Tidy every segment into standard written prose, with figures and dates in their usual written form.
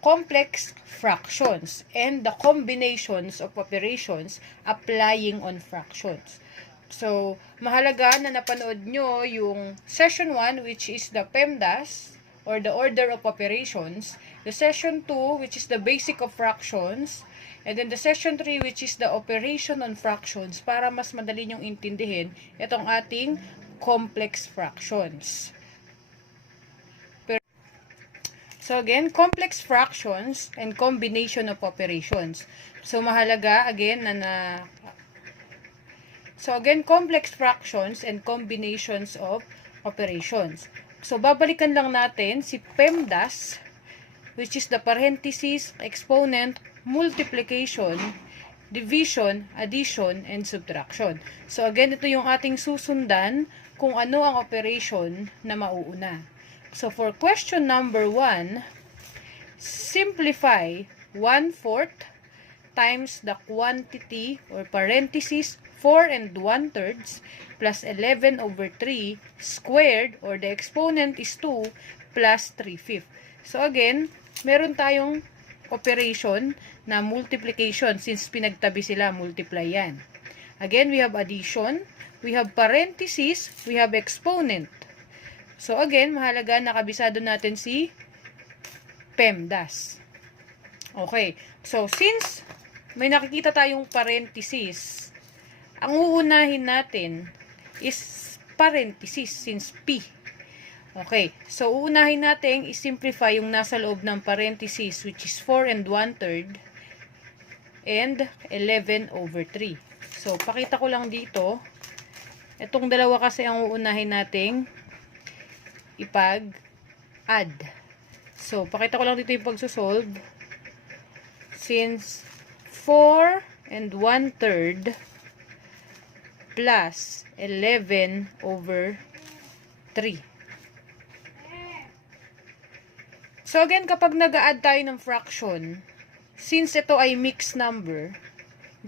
complex fractions and the combinations of operations applying on fractions. So, mahalaga na napanood nyo yung session 1, which is the PEMDAS or the order of operations, the session 2, which is the basic of fractions, and then the session 3, which is the operation on fractions, para mas madali nyong intindihin itong ating complex fractions. So again, complex fractions and combination of operations. So mahalaga again complex fractions and combinations of operations. So babalikan lang natin si PEMDAS, which is the parenthesis, exponent, multiplication, division, addition, and subtraction. So again, ito yung ating susundan kung ano ang operation na mauuna. So, for question number 1, simplify 1/4 times the quantity or parenthesis 4 1/3 plus 11/3 squared or the exponent is 2 plus 3/5. So, again, meron tayong operation na multiplication since pinagtabi sila, multiply yan. Again, we have addition, we have parenthesis, we have exponent. So, again, mahalaga nakabisado natin si PEMDAS. Okay. So, since may nakikita tayong parenthesis, ang uunahin natin is parenthesis since P. Okay. So, uunahin natin i-simplify yung nasa loob ng parenthesis which is 4 1/3 and 11/3. So, pakita ko lang dito. Itong dalawa kasi ang uunahin nating ipag-add. So, pakita ko lang dito yung pagsosolve. Since 4 1/3 plus 11/3. So, again, kapag nag-a-add tayo ng fraction, since ito ay mixed number,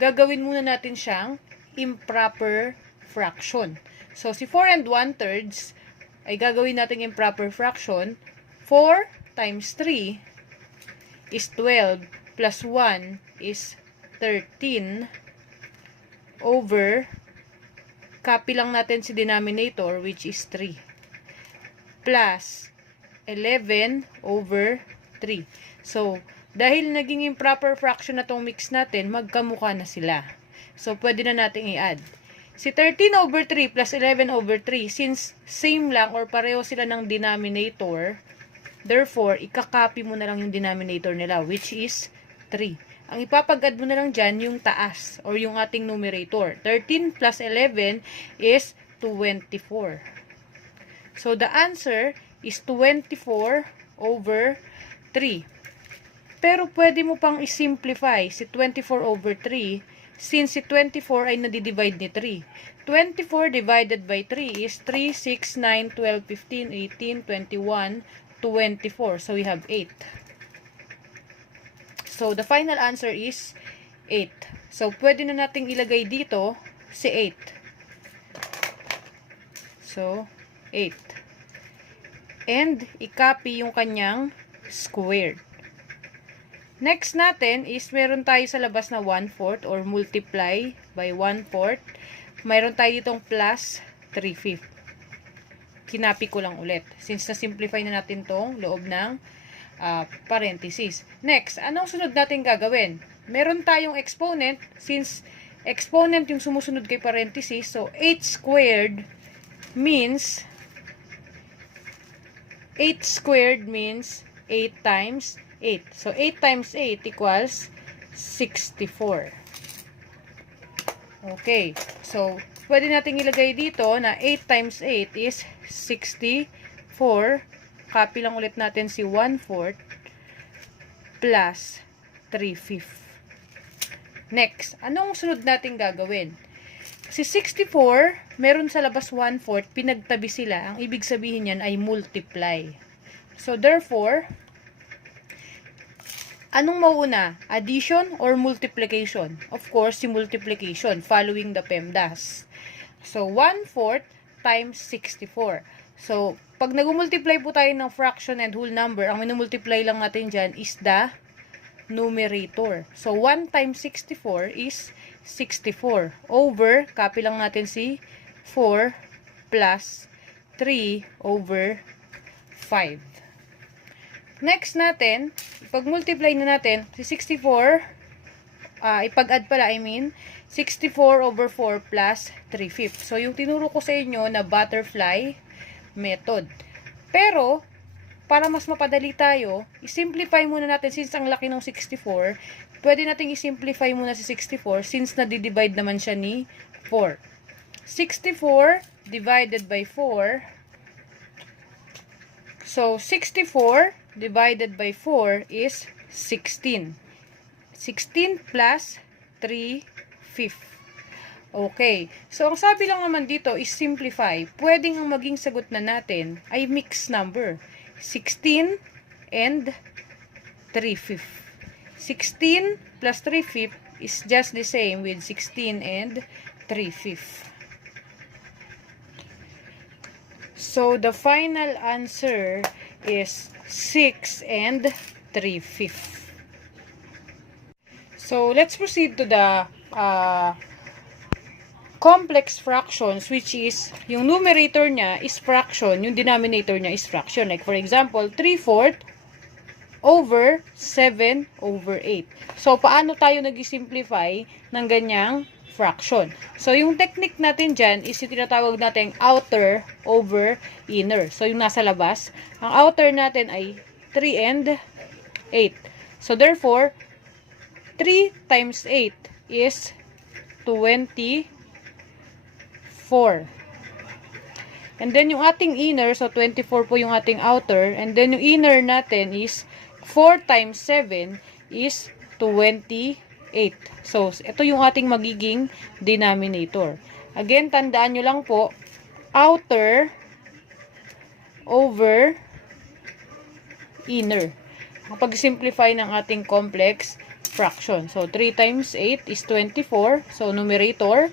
gagawin muna natin siyang improper fraction. So, si 4 1/3 ay gagawin natin improper fraction. 4 times 3 is 12 plus 1 is 13 over, copy lang natin si denominator which is 3 plus 11/3. So, dahil naging improper fraction na tong mix natin, magkamukha na sila. So, pwede na natin i-add. Si 13/3 plus 11/3, since same lang or pareho sila ng denominator, therefore, ikakopy mo na lang yung denominator nila, which is 3. Ang ipapag-add mo na lang dyan, yung taas, or yung ating numerator. 13 plus 11 is 24. So, the answer is 24/3. Pero, pwede mo pang i-simplify si 24/3, since si 24 ay nadidivide ni 3. 24 divided by 3 is 3, 6, 9, 12, 15, 18, 21, 24. So, we have 8. So, the final answer is 8. So, pwede na nating ilagay dito si 8. So, 8. And, i-copy yung kanyang squared. Next natin is meron tayo sa labas na 1/4 or multiply by 1/4. Mayroon tayo ditong plus 3/5. Kinapi ko lang ulit since na-simplify na natin tong loob ng parenthesis. Next, anong sunod natin gagawin? Meron tayong exponent, since exponent yung sumusunod kay parenthesis, so 8 squared means 8 times 8. So, 8 times 8 equals 64. Okay. So, pwede natin ilagay dito na 8 times 8 is 64. Copy lang ulit natin si 1/4 plus 3/5. Next, anong sunod natin gagawin? Si 64, meron sa labas 1/4, pinagtabi sila. Ang ibig sabihin niyan ay multiply. So, therefore, anong mauuna? Addition or multiplication? Of course, si multiplication following the PEMDAS. So, 1/4 times 64. So, pag nag-multiply po tayo ng fraction and whole number, ang minumultiply lang natin dyan is the numerator. So, 1 times 64 is 64 over, copy lang natin si 4 plus 3 over 5. Next natin, ipag-multiply na natin si 64, ipag-add pala, 64 over 4 plus 3/5. So, yung tinuro ko sa inyo na butterfly method. Pero, para mas mapadali tayo, isimplify muna natin since ang laki ng 64, pwede nating isimplify muna si 64 since nadidivide naman siya ni 4. 64 divided by 4. So, 64 divided by 4 is 16. 16 plus 3/5. Okay. So, ang sabi lang naman dito is simplify. Pwedeng ang maging sagot na natin ay mixed number. 16 and 3/5. 16 plus 3/5 is just the same with 16 and 3/5. So, the final answer is 6 and 3/5. So, let's proceed to the complex fractions, which is, yung numerator niya is fraction, yung denominator niya is fraction. Like, for example, 3/4 over 7 over 8. So, paano tayo nag-simplify ng ganyang fraction? So, yung technique natin dyan is yung tinatawag natin outer over inner. So, yung nasa labas, ang outer natin ay 3 and 8. So, therefore, 3 times 8 is 24. And then, yung ating inner, so 24 po yung ating outer. And then, yung inner natin is 4 times 7 is 28. So, ito yung ating magiging denominator. Again, tandaan nyo lang po, outer over inner. Ang pag-simplify ng ating complex fraction. So, 3 times 8 is 24. So, numerator,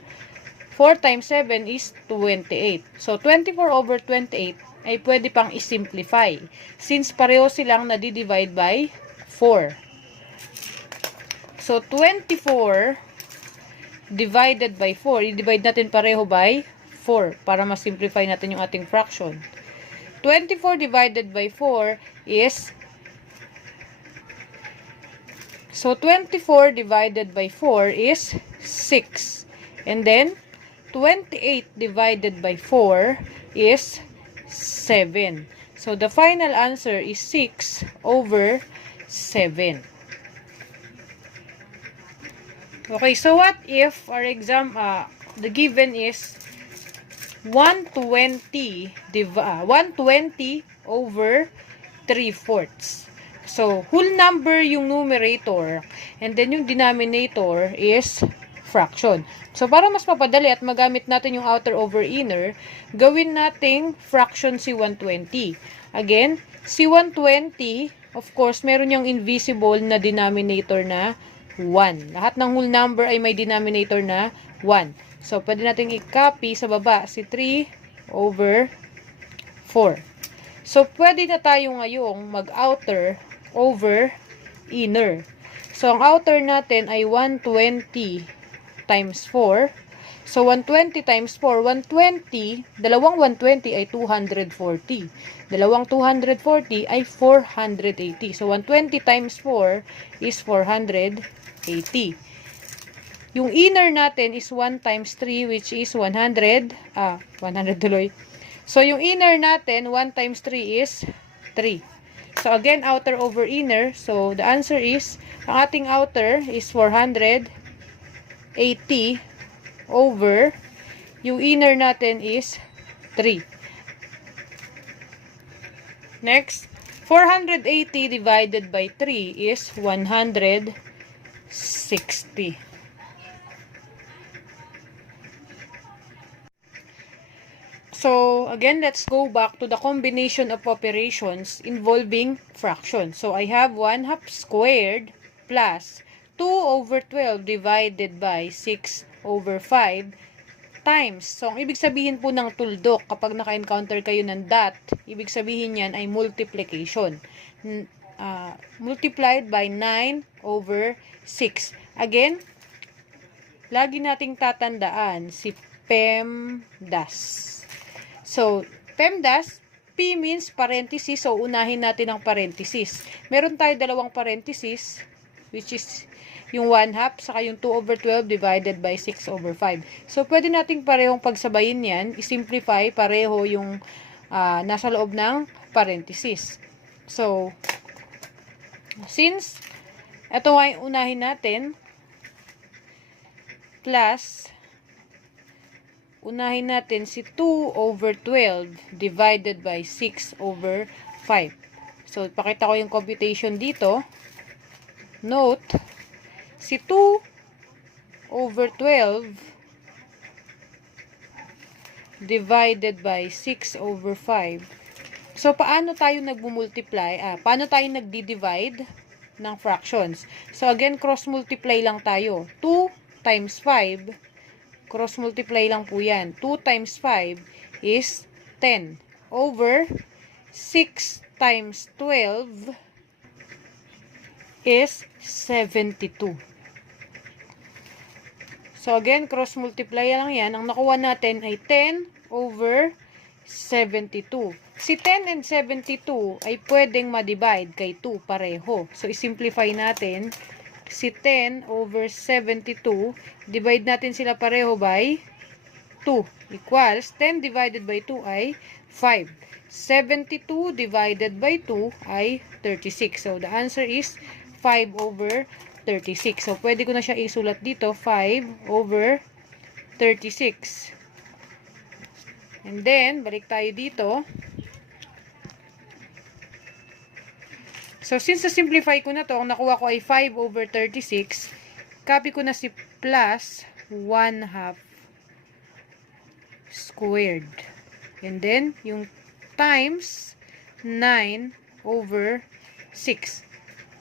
4 times 7 is 28. So, 24 over 28 ay pwede pang isimplify since pareho silang nadi-divide by 4. So, 24 divided by 4. I-divide natin pareho by 4 para ma-simplify natin yung ating fraction. 24 divided by 4 is, so 24 divided by 4 is 6. And then, 28 divided by 4 is 7. So, the final answer is 6 over 7. Okay, so what if our the given is 120 over 3/4. So, whole number yung numerator and then yung denominator is fraction. So, para mas mapadali at magamit natin yung outer over inner, gawin nating fraction si 120. Again, si 120, of course, meron yung invisible na denominator na 1. Lahat ng whole number ay may denominator na 1. So, pwede nating i-copy sa baba si 3 over 4. So, pwede na tayo ngayong mag-outer over inner. So, ang outer natin ay 120 times 4. So, 120 times 4, 120, dalawang 120 ay 240. Dalawang 240 ay 480. So, 120 times 4 is 480. Yung inner natin is 1 times 3, which is 100 tuloy. So, yung inner natin, 1 times 3 is 3. So, again, outer over inner. So, the answer is, ang ating outer is 480 over, yung inner natin is 3. Next, 480 divided by 3 is 160. So, again, let's go back to the combination of operations involving fractions. So, I have 1/2 squared plus 2 over 12 divided by 6 over 5 times. So, ang ibig sabihin po ng tuldok, kapag naka-encounter kayo ng dot, ibig sabihin yan ay multiplication. Multiplied by 9 over 6. Again, lagi nating tatandaan si PEMDAS. So, PEMDAS, P means parenthesis, so unahin natin ang parenthesis. Meron tayo dalawang parenthesis, which is yung 1/2, saka yung 2 over 12 divided by 6 over 5. So, pwede nating parehong pagsabayin yan, isimplify pareho yung nasa loob ng parenthesis. So, since ito ay unahin natin, plus, unahin natin si 2 over 12 divided by 6 over 5. So, ipakita ko yung computation dito. Note, si 2 over 12 divided by 6 over 5. So, paano tayo nagmumultiply? Paano tayo nagdi-divide ng fractions? So, again, cross-multiply lang tayo. 2 times 5, cross-multiply lang po yan. 2 times 5 is 10 over 6 times 12 is 72. So, again, cross-multiply lang yan. Ang nakuha natin ay 10 over 72. Si 10 and 72 ay pwedeng ma-divide kay 2 pareho. So, isimplify natin. Si 10 over 72, divide natin sila pareho by 2 equals 10 divided by 2 ay 5. 72 divided by 2 ay 36. So, the answer is 5 over 36. So, pwede ko na siya isulat dito, 5 over 36. And then, balik tayo dito. So, since na-simplify ko na to, ang nakuha ko ay 5 over 36, copy ko na si plus 1/2 squared. And then, yung times 9 over 6.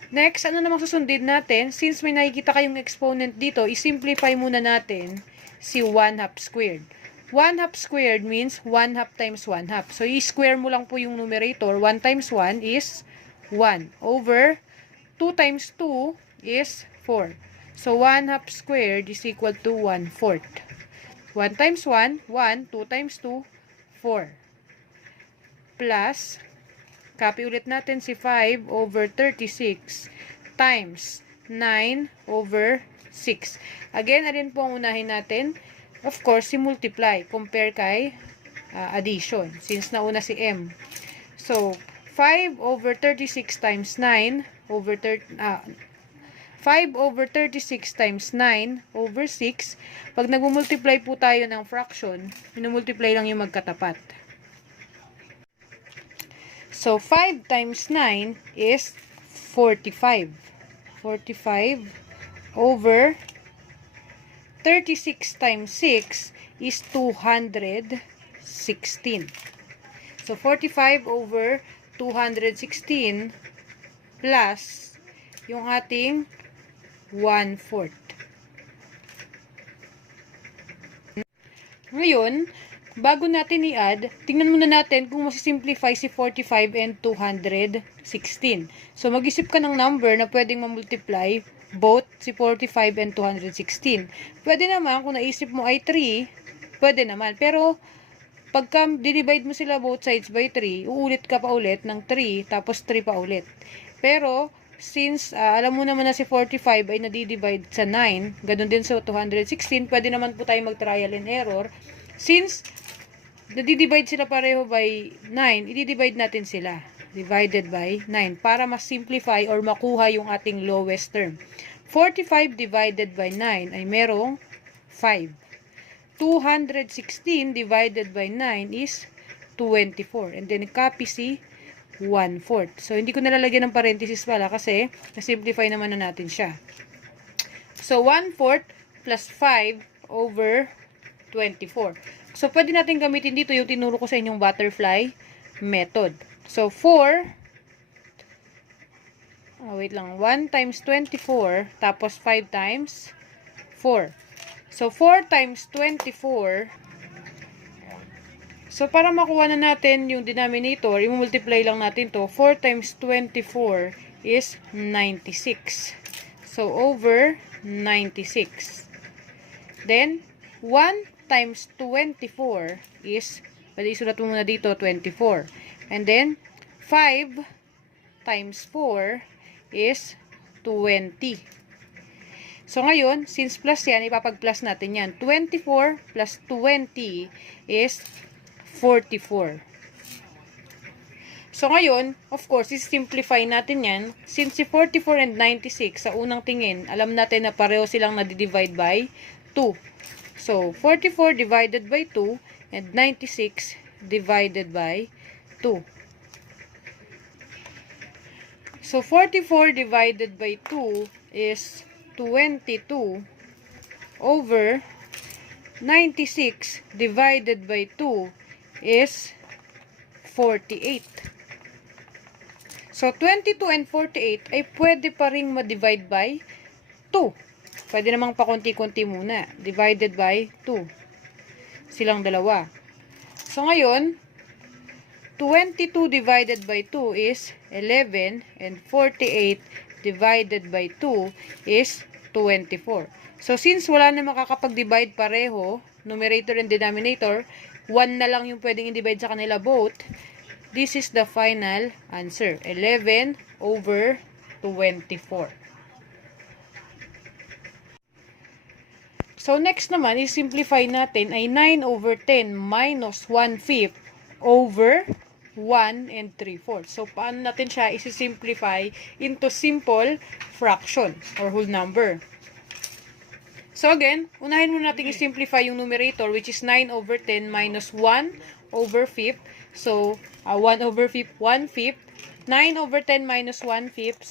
Next, ano namang susundin natin? Since may nakikita kayong exponent dito, isimplify muna natin si 1/2 squared. 1/2 squared means 1/2 times 1/2. So, i-square mo lang po yung numerator. 1 times 1 is 1 over 2 times 2 is 4. So, 1/2 squared is equal to 1/4. 1 times 1, 1. 2 times 2, 4. Plus, copy ulit natin si 5 over 36 times 9 over 6. Again, alin po ang unahin natin? Of course, si multiply. Compare kay addition. Since nauna si M. So, 5 over 36 times 9 over 5 over 36 times 9 over 6. Pag nag-multiply po tayo ng fraction, minumultiply lang yung magkatapat. So, 5 times 9 is 45. 45 over 36 times 6 is 216. So, 45 over 216 plus yung ating 1/4. Ngayon, bago natin i-add, tingnan muna natin kung masisimplify si 45 and 216. So, mag-isip ka ng number na pwedeng mamultiply both si 45 and 216. Pwede naman, kung naisip mo ay 3, pwede naman. Pero, pagka dinivide mo sila both sides by 3, uulit ka pa ulit ng 3, tapos 3 pa ulit. Pero, since alam mo naman na si 45 ay nadidivide sa 9, ganun din sa 216, pwede naman po tayo mag-trial and error. Since nadidivide sila pareho by 9, i-divide natin sila. Divided by 9 para mas simplify or makuha yung ating lowest term. 45 divided by 9 ay merong 5. 216 divided by 9 is 24. And then, copy si 1/4. So, hindi ko nalalagyan ng parenthesis pala kasi na-simplify naman na natin siya. So, 1/4 plus 5 over 24. So, pwede natin gamitin dito yung tinuro ko sa inyong butterfly method. So, 4, wait lang, 1 times 24, tapos 5 times 4. So, 4 times 24. So, para makuha na natin yung denominator, i-multiply lang natin to. 4 times 24 is 96. So, over 96. Then, 1 times 24 is, pwede isulat mo muna dito, 24. And then, 5 times 4 is 20. So, ngayon, since plus yan, ipapag-plus natin yan. 24 plus 20 is 44. So, ngayon, of course, simplify natin yan. Since si 44 and 96, sa unang tingin, alam natin na pareho silang nadi-divide by 2. So, 44 divided by 2 and 96 divided by 2. So, 44 divided by 2 is 22 over 96 divided by 2 is 48. So, 22 and 48 ay pwede pa ring ma-divide by 2. Pwede namang pakunti-kunti muna. Divided by 2. Silang dalawa. So, ngayon, 22 divided by 2 is 11 and 48 divided by 2 is 24. So, since wala na makakapag-divide pareho, numerator and denominator, 1 na lang yung pwedeng i-divide sa kanila both, this is the final answer. 11 over 24. So, next naman, i-simplify natin ay 9 over 10 minus 1/5 over 1 and 3/4. So, paano natin siya isi-simplify into simple fraction or whole number? So, again, unahin muna natin i-simplify yung numerator, which is 9 over 10 minus 1 over 5. So, 1 over 5, 1/5. 9 over 10 minus 1/5.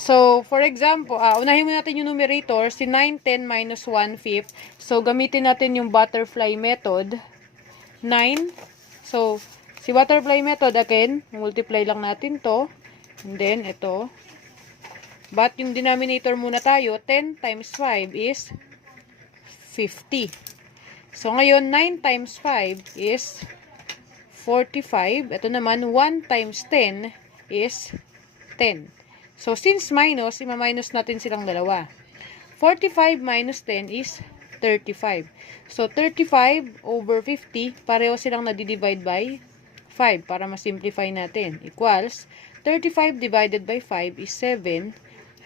So, for example, unahin mo natin yung numerator, si 9, 10 minus 1/5. So, gamitin natin yung butterfly method. 9. So, si butterfly method, again, multiply lang natin to. And then, ito. But, yung denominator muna tayo, 10 times 5 is 50. So, ngayon, 9 times 5 is 45. Ito naman, 1 times 10 is 10. So, since minus, ima-minus natin silang dalawa. 45 minus 10 is 35. So, 35 over 50, pareho silang nadi-divide by 5 para ma-simplify natin. Equals, 35 divided by 5 is 7.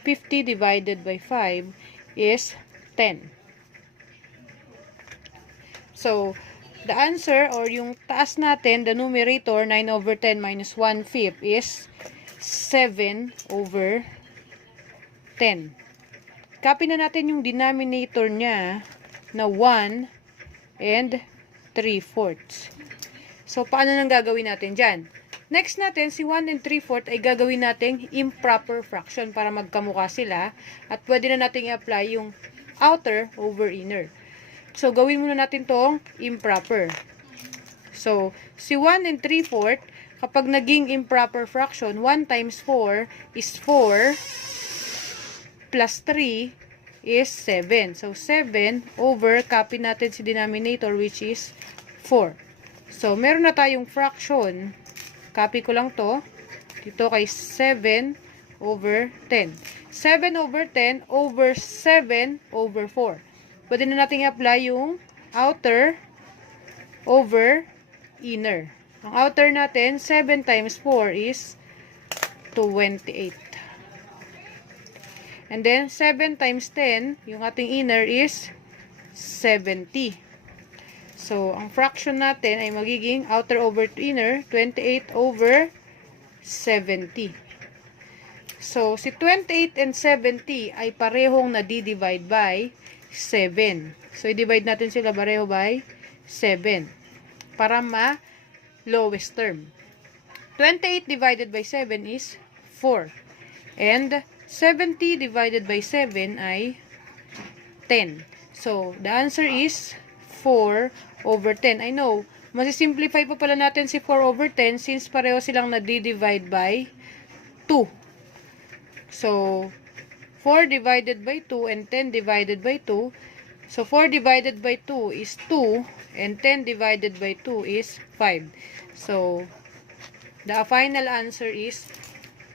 50 divided by 5 is 10. So, the answer or yung taas natin, the numerator, 9 over 10 minus 1/5 is 7 over 10. Copy na natin yung denominator niya na 1 and 3/4. So, paano nang gagawin natin dyan? Next natin, si 1 and 3/4 ay gagawin nating improper fraction para magkamukha sila at pwede na nating i-apply yung outer over inner. So, gawin muna natin tong improper. So, si 1 and 3/4, kapag naging improper fraction, 1 times 4 is 4 plus 3 is 7. So, 7 over, copy natin si denominator which is 4. So, meron na tayong fraction. Copy ko lang to. Dito kay 7 over 10. 7 over 10 over 7 over 4. Pwede na natin i-apply yung outer over inner. Ang outer natin, 7 times 4 is 28. And then, 7 times 10, yung ating inner is 70. So, ang fraction natin ay magiging outer over inner, 28 over 70. So, si 28 and 70 ay parehong nadi-divide by 7. So, i-divide natin sila pareho by 7. Para ma-lowest term. 28 divided by 7 is 4. And 70 divided by 7 ay 10. So, the answer is 4 over 10. I know, masisimplify pa pala natin si 4 over 10 since pareho silang nadi-divide by 2. So, 4 divided by 2 and 10 divided by 2. So, 4 divided by 2 is 2 and 10 divided by 2 is 5. So, the final answer is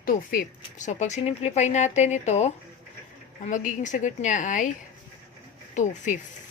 2/5. So, pag sinimplify natin ito, ang magiging sagot niya ay 2/5.